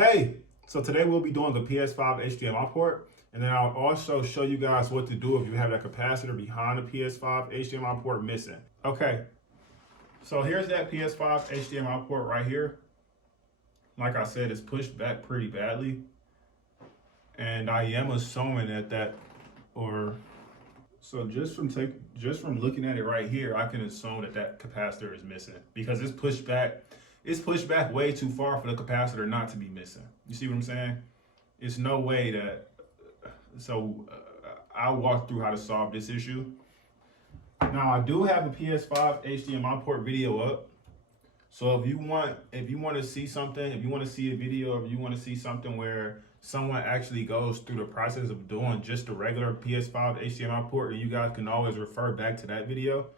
Hey, so today we'll be doing the PS5 HDMI port, and then I'll also show you guys what to do if you have that capacitor behind the PS5 HDMI port missing. Okay, so here's that PS5 HDMI port right here. Like I said, it's pushed back pretty badly, and I am assuming so just from looking at it right here, I can assume that capacitor is missing because it's pushed back. It's pushed back way too far for the capacitor not to be missing. You see what I'm saying? It's no way that. I'll walk through how to solve this issue. Now I do have a PS5 HDMI port video up. So if you want to see something, if you want to see a video, or if you want to see something where someone actually goes through the process of doing just the regular PS5 HDMI port, you guys can always refer back to that video.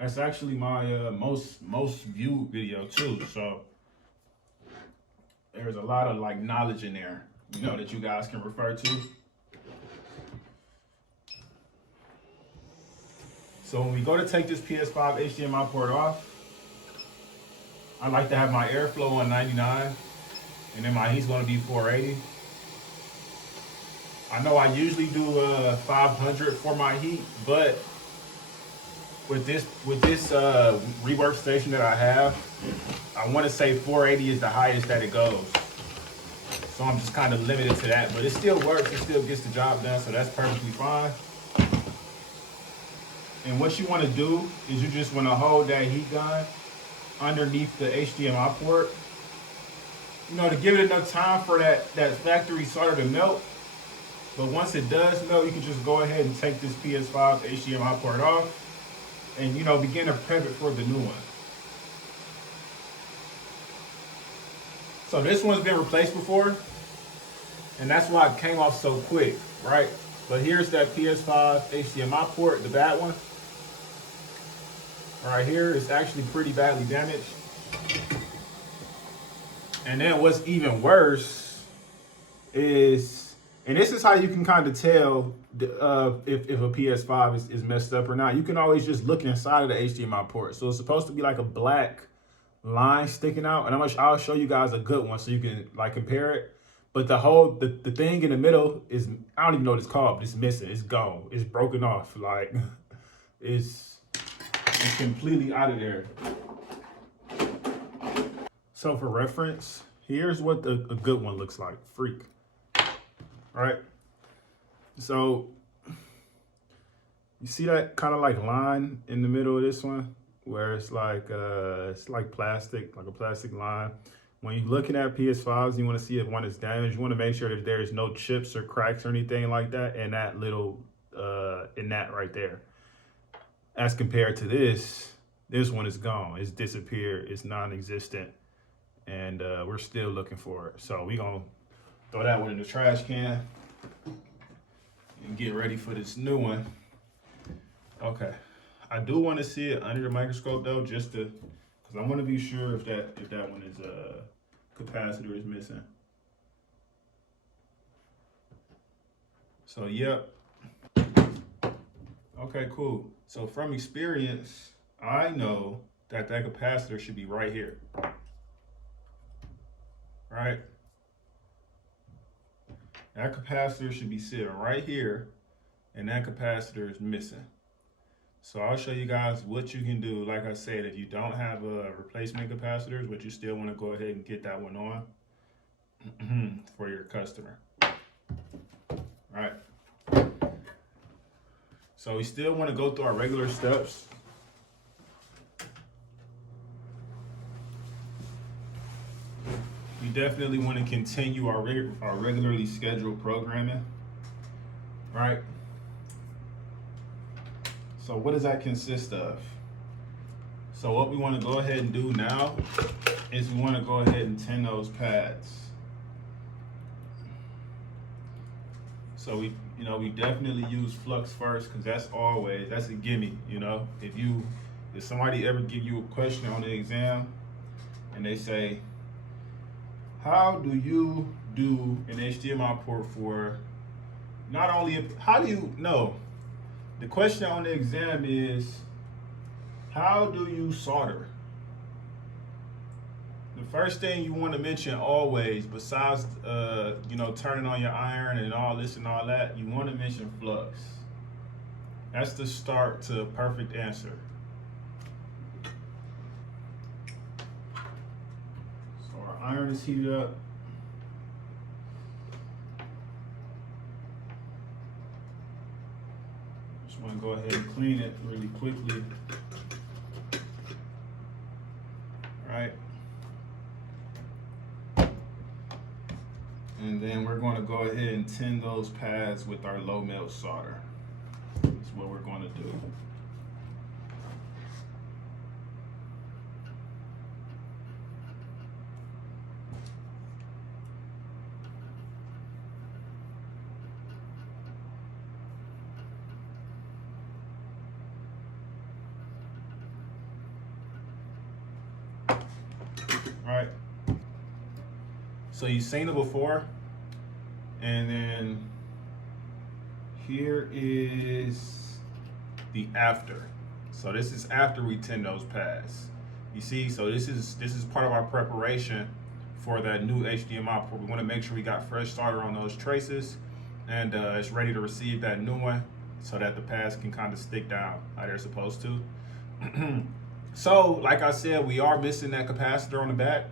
That's actually my most viewed video too. So there's a lot of like knowledge in there, that you guys can refer to. So when we go to take this PS5 HDMI port off, I like to have my airflow on 99, and then my heat's gonna be 480. I know I usually do 500 for my heat, but with this rework station that I have, I want to say 480 is the highest that it goes. So I'm just kind of limited to that, but it still works. It still gets the job done, so that's perfectly fine. And what you want to do is you just want to hold that heat gun underneath the HDMI port, to give it enough time for that factory solder to melt. But once it does melt, you can just go ahead and take this PS5 HDMI port off and begin to prep it for the new one. So this one's been replaced before, and that's why it came off so quick, right? But here's that PS5 HDMI port, the bad one. Right here, it's actually pretty badly damaged. And then what's even worse is, and this is how you can kind of tell if a PS5 is messed up or not. You can always just look inside of the HDMI port. So it's supposed to be like a black line sticking out, and I'll show you guys a good one so you can like compare it. But the thing in the middle is, I don't even know what it's called, but it's missing. It's gone. It's broken off. Like it's completely out of there. So for reference, here's what a good one looks like. Freak. All right. So you see that kind of like line in the middle of this one where it's like plastic, like a plastic line. When you're looking at PS5s, you want to see if one is damaged. You want to make sure that there's no chips or cracks or anything like that in that little in that right there. As compared to this one is gone. It's disappeared. It's non-existent, and we're still looking for it. So we're gonna throw that one in the trash can and get ready for this new one. Okay, I do want to see it under the microscope though, just to, because I want to be sure if that one is capacitor is missing. So yep. Okay, cool. So from experience, I know that capacitor should be right here. Right? That capacitor should be sitting right here, and that capacitor is missing. So I'll show you guys what you can do. Like I said, if you don't have replacement capacitors, but you still want to go ahead and get that one on for your customer. All right. So we still want to go through our regular steps. We definitely want to continue our regularly scheduled programming, right? So what does that consist of? So what we want to go ahead and do now is we want to go ahead and tin those pads. So we definitely use flux first, because that's a gimme. If somebody ever give you a question on the exam and they say, how do you do an HDMI port for not only, how do you know? The question on the exam is, how do you solder? The first thing you want to mention always, besides you know, turning on your iron and all this and all that, you want to mention flux. That's the start to a perfect answer. So our iron is heated up. Just want to go ahead and clean it really quickly. Right. And then we're going to go ahead and tin those pads with our low melt solder. That's what we're going to do. All right. So you've seen it before. And then here is the after. So this is after we tin those pads. You see, so this is part of our preparation for that new HDMI port. We want to make sure we got fresh solder on those traces, and it's ready to receive that new one so that the pads can kind of stick down how they're supposed to. So, like I said, we are missing that capacitor on the back.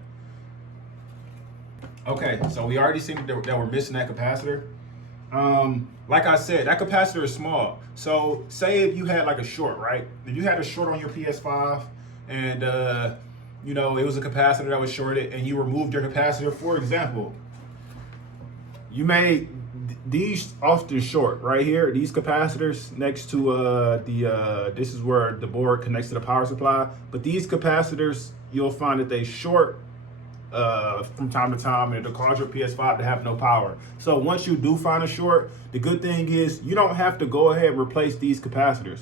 Okay, so we already seen that we're missing that capacitor. Like I said, that capacitor is small. So say if you had like a short, right? If you had a short on your PS5 and you know, it was a capacitor that was shorted and you removed your capacitor, for example, you made these often short right here, these capacitors next to this is where the board connects to the power supply. But these capacitors, you'll find that they short from time to time, and it'll cause your PS5 to have no power. So once you do find a short, the good thing is you don't have to go ahead and replace these capacitors.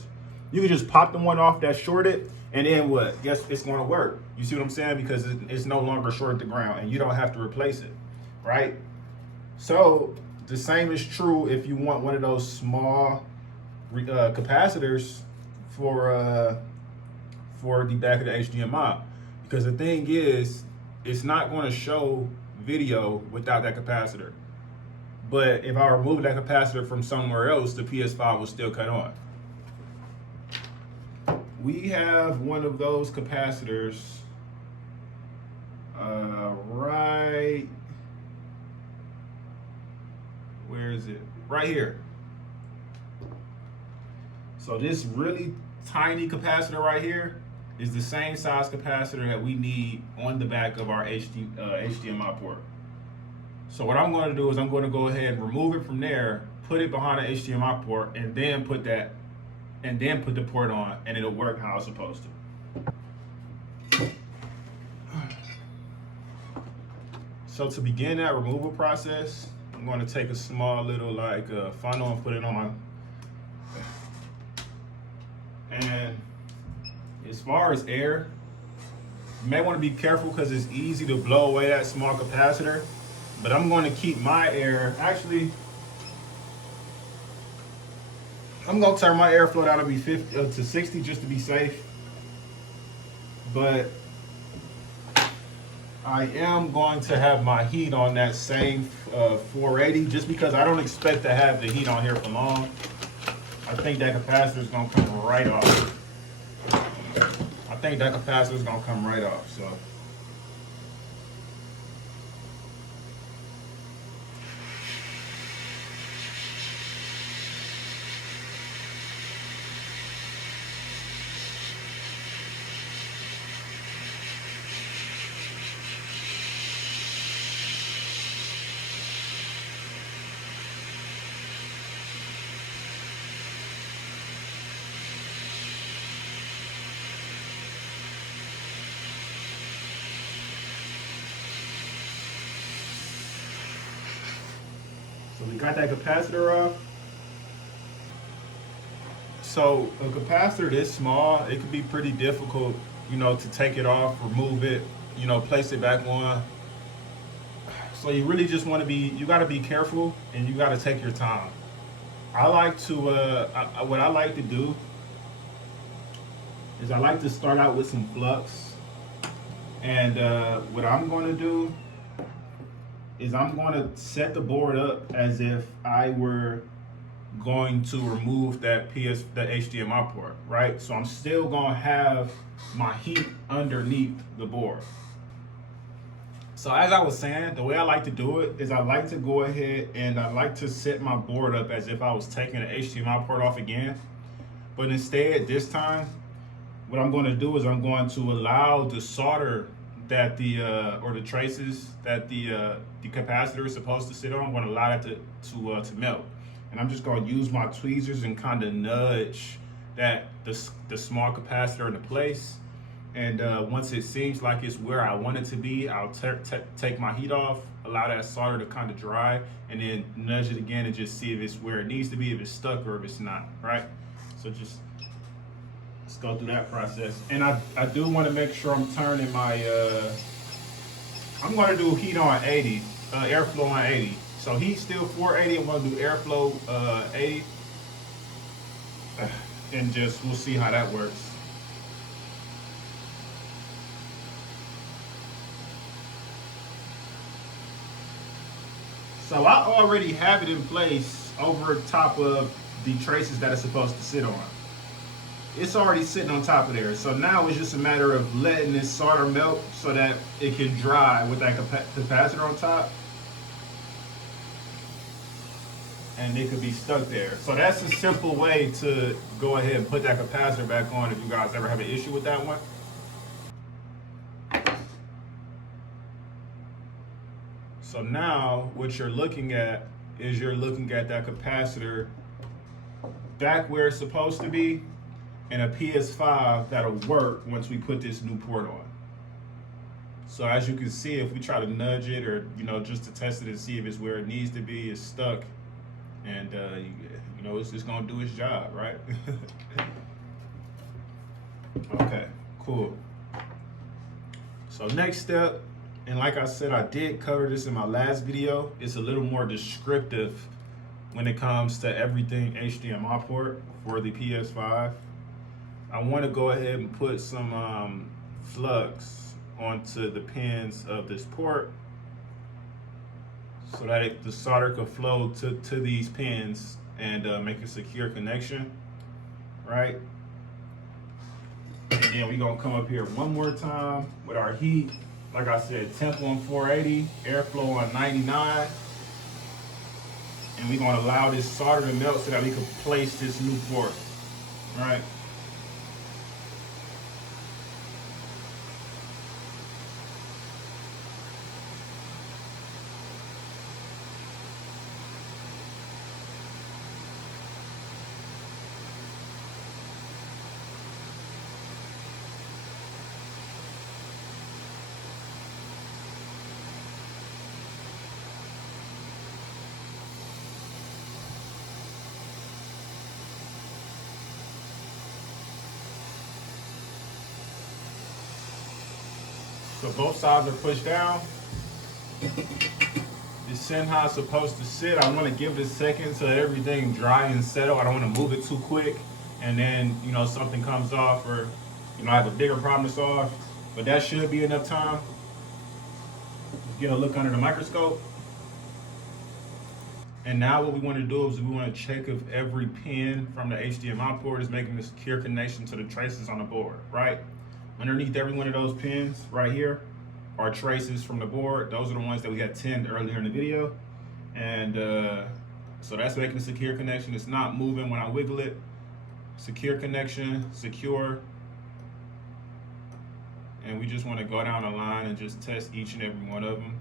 You can just pop the one off that's shorted, and then what? Guess it's going to work. You see what I'm saying? Because it's no longer shorted to ground, and you don't have to replace it, right? So the same is true if you want one of those small capacitors for the back of the HDMI, because the thing is, it's not going to show video without that capacitor. But if I remove that capacitor from somewhere else, the PS5 will still cut on. We have one of those capacitors right, where is it? Right here. So this really tiny capacitor right here is the same size capacitor that we need on the back of our HDMI port. So what I'm going to do is I'm going to go ahead and remove it from there, put it behind the HDMI port, and then put the port on, and it'll work how it's supposed to. So to begin that removal process, I'm going to take a small little like funnel and put it on my, and as far as air, you may want to be careful because it's easy to blow away that small capacitor. But I'm going to keep my air, actually, I'm going to turn my airflow down to be 50 to 60 just to be safe. But I am going to have my heat on that same 480 just because I don't expect to have the heat on here for long. I think that capacitor is going to come right off. I think that capacitor is going to come right off. So we got that capacitor off. So a capacitor this small, it can be pretty difficult, you know, to take it off, remove it, you know, place it back on. So you really just want to be, you got to be careful and you got to take your time. I like to, what I like to do is I like to start out with some flux, And what I'm going to do is I'm going to set the board up as if I were going to remove that HDMI port, right? So I'm still going to have my heat underneath the board. So as I was saying, the way I like to do it is I like to go ahead and I like to set my board up as if I was taking the HDMI port off again. But instead, this time, what I'm going to do is I'm going to allow the solder that or the traces that the capacitor is supposed to sit on. I'm going to allow it to melt, and I'm just going to use my tweezers and kind of nudge the small capacitor into place. And once it seems like it's where I want it to be, I'll take my heat off, allow that solder to kind of dry, and then nudge it again and just see if it's where it needs to be, if it's stuck or if it's not, right? So just let's go through that process. And I do want to make sure I'm turning my, I'm going to do heat on 80, airflow on 80. So heat still 480, I'm going to do airflow 80. And just, we'll see how that works. So I already have it in place over top of the traces that it's supposed to sit on. It's already sitting on top of there. So now it's just a matter of letting this solder melt so that it can dry with that capacitor on top. And it could be stuck there. So that's a simple way to go ahead and put that capacitor back on if you guys ever have an issue with that one. So now what you're looking at is you're looking at that capacitor back where it's supposed to be, and a PS5 that'll work once we put this new port on. So as you can see, if we try to nudge it or, just to test it and see if it's where it needs to be, it's stuck. And, it's just gonna do its job, right? Okay, cool. So next step, and like I said, I did cover this in my last video. It's a little more descriptive when it comes to everything HDMI port for the PS5. I want to go ahead and put some flux onto the pins of this port so that the solder can flow to these pins and make a secure connection, right? And then we're gonna come up here one more time with our heat. Like I said, temp on 480, airflow on 99. And we're gonna allow this solder to melt so that we can place this new port, right? So both sides are pushed down. It's sitting how it's supposed to sit. I want to give it a second so everything dry and settle. I don't want to move it too quick, and then something comes off, or I have a bigger problem to solve. But that should be enough time. Get a look under the microscope. And now what we want to do is we want to check if every pin from the HDMI port is making a secure connection to the traces on the board, right? Underneath every one of those pins right here are traces from the board. Those are the ones that we had tinned earlier in the video. And so that's making a secure connection. It's not moving when I wiggle it. Secure connection, secure. And we just want to go down the line and just test each and every one of them.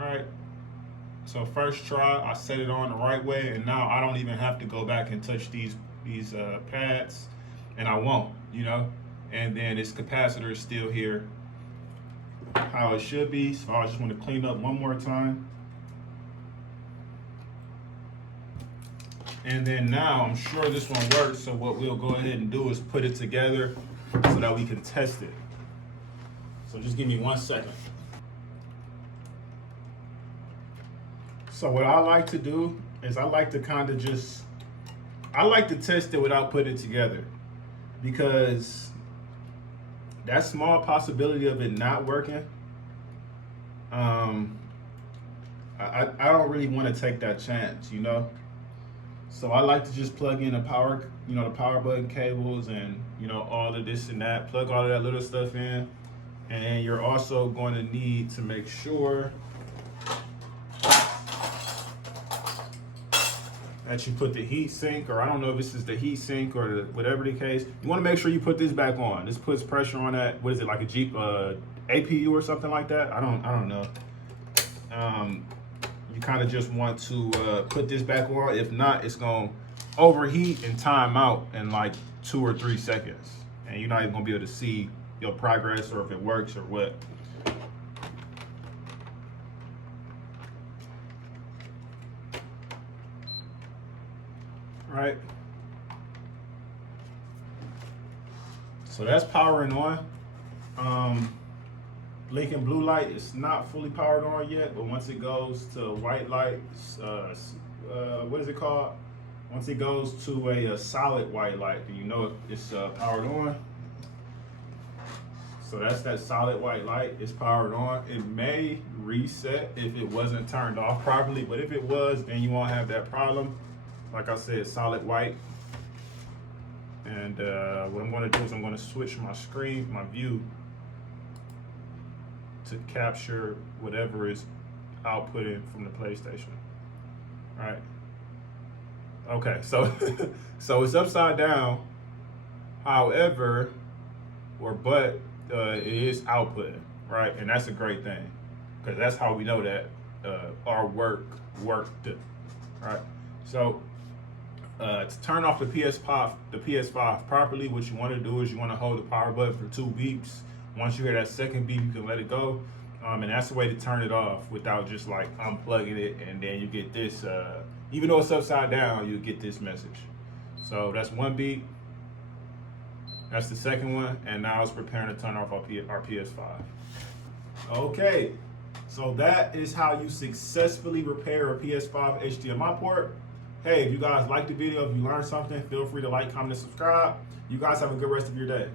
Alright, so first try, I set it on the right way, and now I don't even have to go back and touch these pads, and I won't, and then this capacitor is still here how it should be. So I just want to clean up one more time. And then now I'm sure this one works, so what we'll go ahead and do is put it together so that we can test it. So just give me 1 second. So what I like to do is I like to kind of just, I like to test it without putting it together, because that small possibility of it not working, I don't really want to take that chance, you know? So I like to just plug in the power, you know, the power button cables and, you know, all of this and that, plug all of that little stuff in. And you're also going to need to make sure that you put the heat sink, or I don't know if this is the heat sink or the, whatever the case. You want to make sure you put this back on. This puts pressure on that. What is it, like a Jeep APU or something like that? I don't know. You kind of just want to put this back on. If not, it's gonna overheat and time out in like 2 or 3 seconds, and you're not even gonna be able to see your progress or if it works or what. Right. So that's powering on. Blinking blue light is not fully powered on yet, but once it goes to white light, what is it called? Once it goes to a solid white light, then you know it's powered on. So that's that solid white light. It's powered on. It may reset if it wasn't turned off properly, but if it was, then you won't have that problem. Like I said, solid white. And what I'm going to do is I'm going to switch my screen, my view, to capture whatever is outputting from the PlayStation. Right. Okay, so so it's upside down. However, it is outputting, right? And that's a great thing, because that's how we know that our work worked, right? So to turn off the PS5 properly, what you want to do is you want to hold the power button for 2 beeps. Once you hear that second beep, you can let it go. And that's the way to turn it off without just like unplugging it, and then you get this, even though it's upside down, you get this message. So that's 1 beep. That's the second one, and now it's preparing to turn off our PS5. Okay, so that is how you successfully repair a PS5 HDMI port. Hey, if you guys liked the video, if you learned something, feel free to like, comment, and subscribe. You guys have a good rest of your day.